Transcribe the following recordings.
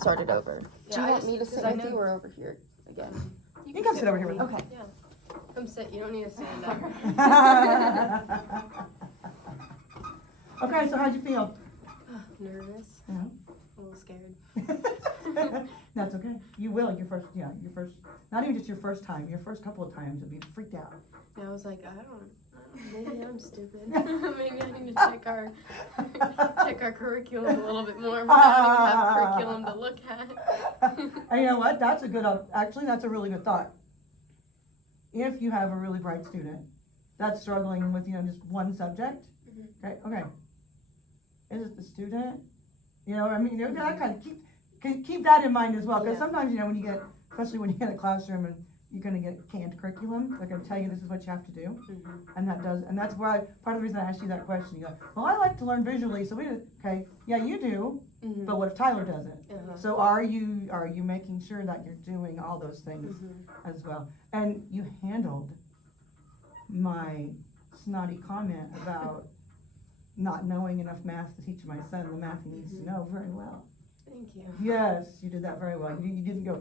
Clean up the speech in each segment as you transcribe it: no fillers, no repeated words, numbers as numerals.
Start it over. Yeah, Do you I want just- me to 'cause sit I with know- you or over here again? You can come sit over here with me. Okay. Yeah. Come sit, you don't need to stand up. Okay, so how'd you feel? Nervous, Yeah. a little scared. That's okay. You will, your first, not even just your first time, your first couple of times, you'll be freaked out. And I was like, maybe I'm stupid. Maybe I need to check our curriculum a little bit more. We don't even have curriculum to look at. And you know what? That's a good, actually, that's a really good thought. If you have a really bright student that's struggling with, just one subject, okay. Is it the student? That kind of keep that in mind as well, because Yeah. sometimes, when you get, especially when you get a classroom and you're gonna get canned curriculum, they're gonna tell you this is what you have to do. And that's why, part of the reason I asked you that question, you go, well, I like to learn visually, so okay, yeah, you do, but what if Tyler doesn't? So are you making sure that you're doing all those things as well? And you handled my snotty comment about not knowing enough math to teach my son the math he needs to know very well. Thank you. Yes, you did that very well. You didn't go,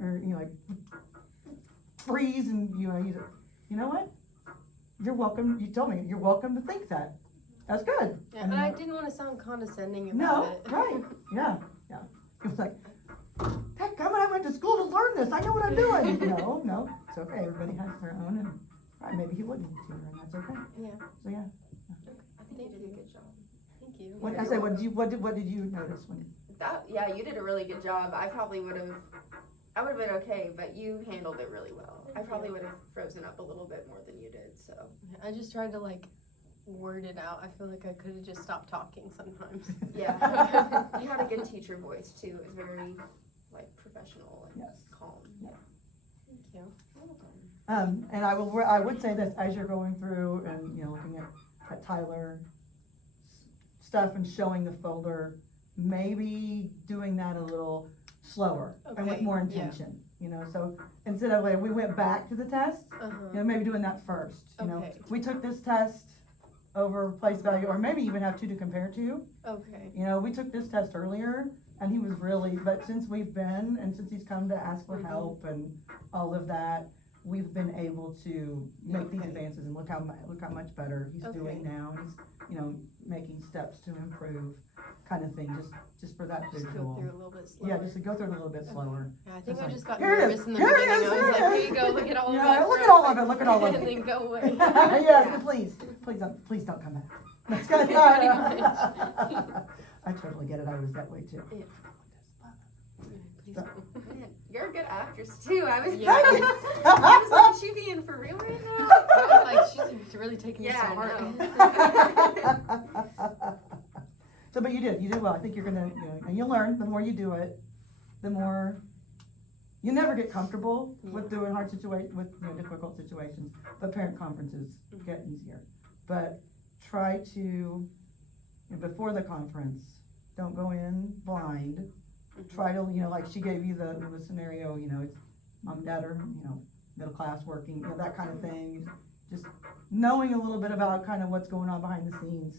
or like freeze, and you know what? You're welcome. You told me you're welcome to think that. That's good. Yeah, but I didn't want to sound condescending about No, it. right? Yeah. It was like, heck, I went to school to learn this. I know what I'm doing. No, it's okay. Everybody has their own, and maybe he wouldn't tutor, and that's okay. Yeah. So yeah. I think you did a good job. Thank you. What I say? What did you notice when? Yeah, you did a really good job. I would have been okay, but you handled it really well. I probably would have frozen up a little bit more than you did, so. I just tried to word it out. I feel like I could have just stopped talking sometimes. Yeah. You had a good teacher voice too. It was very, professional and Yes. calm. Yeah. Thank you. And I would say this as you're going through and looking at Tyler stuff and showing the folder, maybe doing that a little slower and with Okay, more yeah. intention. So instead of we went back to the test, maybe doing that first. Okay. We took this test over place value, or maybe even have two to compare to. Okay. We took this test earlier, and he was but since since he's come to ask for help and all of that, we've been able to make these advances, and look how much better he's doing now. He's, making steps to improve, kind of thing, just for that Just visual. go through a little bit slower. Yeah, just to go through it a little bit slower. Yeah, I think It's I like, just got here it is, nervous in the here it beginning. is, I was here like, it here is. you go, look at all of Yeah, it. look at all of it, look at all of it. And then go away. Yes, please don't come back. That's good. Pretty much. I totally get it, I was that way too. Yeah. Please So- don't. Man, you're a good actress too. I was, Yeah. I was like, is she being for real right now? I was like, she's really taking this to Yeah, heart. I So, but you did well. I think you're gonna, and you'll learn, the more you do it, the more, you never get comfortable with doing with difficult situations, but parent conferences get easier. But try to, before the conference, don't go in blind. Try to, like she gave you the scenario, it's mom and dad are, middle class working, that kind of thing. Just knowing a little bit about kind of what's going on behind the scenes,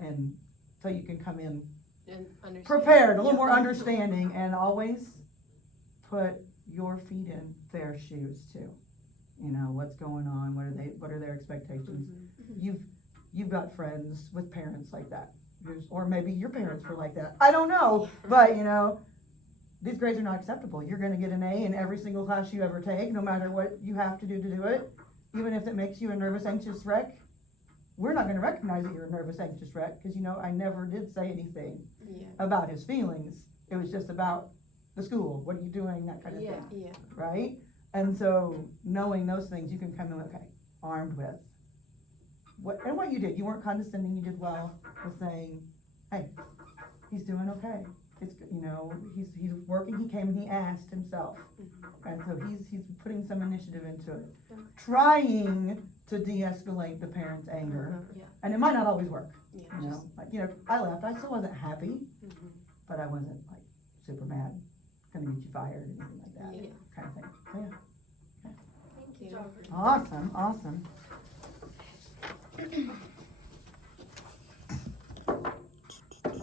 and so you can come in And understand. prepared, a little Yeah. more understanding, and always put your feet in their shoes too. What's going on, what are their expectations? You've got friends with parents like that, or maybe your parents were like that. I don't know, but these grades are not acceptable. You're gonna get an A in every single class you ever take, no matter what you have to do it. Even if it makes you a nervous, anxious wreck, we're not gonna recognize that you're a nervous, anxious wreck, because I never did say anything Yeah. about his feelings. It was just about the school, what are you doing, that kind of Yeah. thing, Yeah. right? And so, knowing those things, you can come in, armed with what you did. You weren't condescending, you did well with saying, hey, he's doing okay. It's, he's working, he came and he asked himself. And so he's putting some initiative into it. Trying to de-escalate the parent's anger. Yeah. And it might not always work. Yeah. I left, I still wasn't happy, but I wasn't super mad, gonna get you fired, anything like that, Yeah. kind of thing. So yeah, Thank you. awesome.